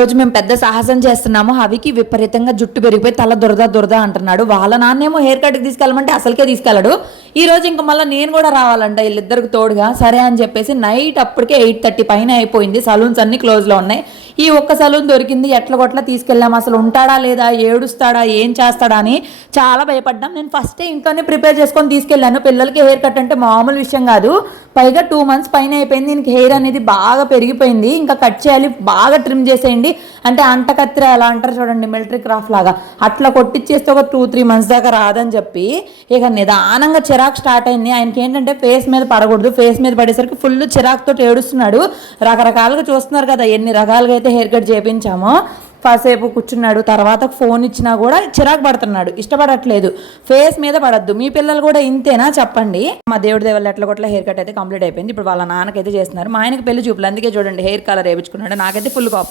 రోజు మేము పెద్ద సాహసం చేస్తున్నాము. హవికి విపరీతంగా జుట్టు పెరిగిపోయి తల దురద అంటున్నాడు. వాళ్ళ నాన్నేమో హెయిర్ కట్కి తీసుకెళ్ళమంటే అసలుకే తీసుకెళ్ళడు. ఈ రోజు ఇంకా మళ్ళీ నేను కూడా రావాలంట వీళ్ళిద్దరికి తోడుగా. సరే అని చెప్పేసి నైట్ అప్పటికే 8:30 పైన అయిపోయింది. సలూన్స్ అన్ని క్లోజ్లో ఉన్నాయి. ఈ ఒక్క సలూన్ దొరికింది. ఎట్ల కొట్లా తీసుకెళ్ళాము. అసలు ఉంటాడా లేదా, ఏడుస్తాడా, ఏం చేస్తాడా అని చాలా భయపడ్డాం. నేను ఫస్టే ఇంట్లోనే ప్రిపేర్ చేసుకొని తీసుకెళ్ళాను. పిల్లలకి హెయిర్ కట్ అంటే మామూలు విషయం కాదు. పైగా 2 months పైన అయిపోయింది. దీనికి హెయిర్ అనేది బాగా పెరిగిపోయింది. ఇంకా కట్ చేయాలి, బాగా ట్రిమ్ చేసేయండి అంటే అంట కత్తిర ఎలా అంటారు చూడండి, మిలిటరీ క్రాఫ్ట్ లాగా అట్లా కొట్టిచ్చేస్తే ఒక 2-3 months దాకా రాదని చెప్పి ఇక నిదానంగా చిరాకు స్టార్ట్ అయింది. ఆయనకి ఏంటంటే ఫేస్ మీద పడకూడదు. ఫేస్ మీద పడేసరికి ఫుల్ చిరాకుతో ఏడుస్తున్నాడు. రకరకాలుగా చూస్తున్నారు కదా ఎన్ని రకాలుగా అయితే హెయిర్ కట్ చేయించామో. కాసేపు కూర్చున్నాడు. తర్వాత ఫోన్ ఇచ్చినా కూడా చిరాకు పడుతున్నాడు, ఇష్టపడట్లేదు. ఫేస్ మీద పడద్దు. మీ పిల్లలు కూడా ఇంతేనా చెప్పండి. మా దేవుడి దేవల్ల ఎట్ల కొట్ల హెయిర్ కట్ అయితే కంప్లీట్ అయిపోయింది. ఇప్పుడు వాళ్ళ నాన్నకైతే చేస్తున్నారు. మా ఆయనకి పెళ్లి చూపులు, అందుకే చూడండి హెయిర్ కలర్ వేయించుకున్నాడు. నాకైతే ఫుల్ కోపం.